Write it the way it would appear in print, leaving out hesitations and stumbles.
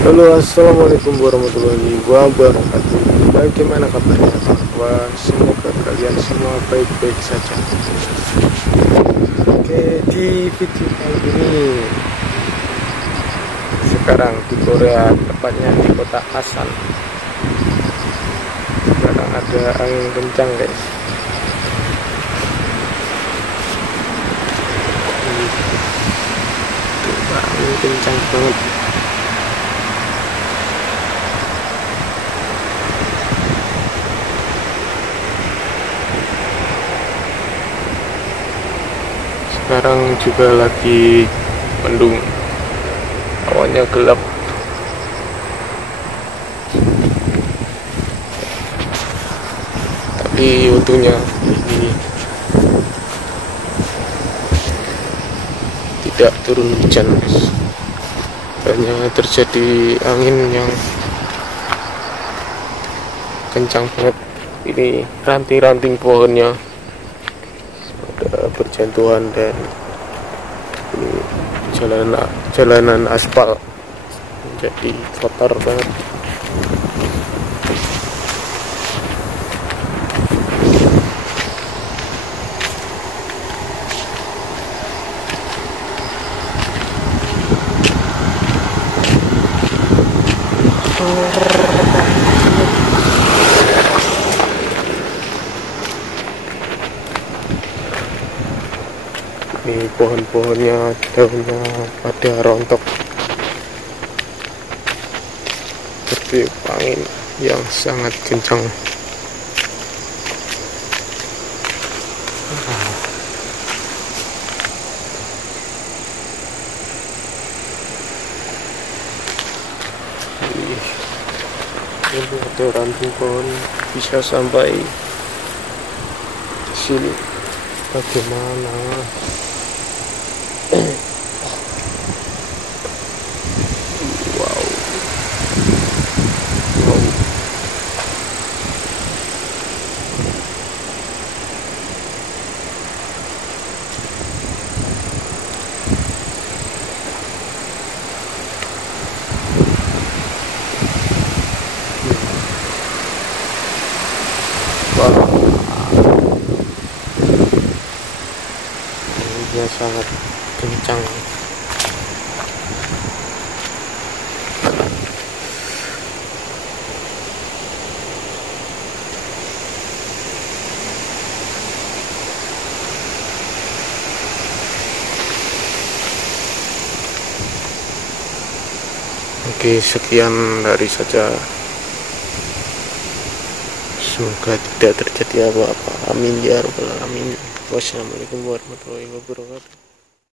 Halo, assalamualaikum warahmatullahi wabarakatuh. Bagaimana kabarnya teman-teman? Semoga kalian semua baik-baik saja. Oke, di video kali ini sekarang di Korea, tepatnya di kota Asan. Sekarang ada angin kencang, guys. Angin kencang banget. Sekarang juga lagi mendung, awannya gelap. Tapi untungnya ini tidak turun hujan, hanya terjadi angin yang kencang banget. Ini ranting-ranting pohonnya berjatuhan dan ini jalanan aspal menjadi kotor banget. Ini pohon-pohonnya daunnya pada rontok tertiup angin yang sangat kencang. Ini ada ranting pohon bisa sampai di sini. Bagaimana? Wow. Anginnya sangat kencang. Oke, sekian dari saja. Semoga tidak terjadi apa-apa. Amin ya rabbal alamin. Wassalamualaikum warahmatullahi wabarakatuh.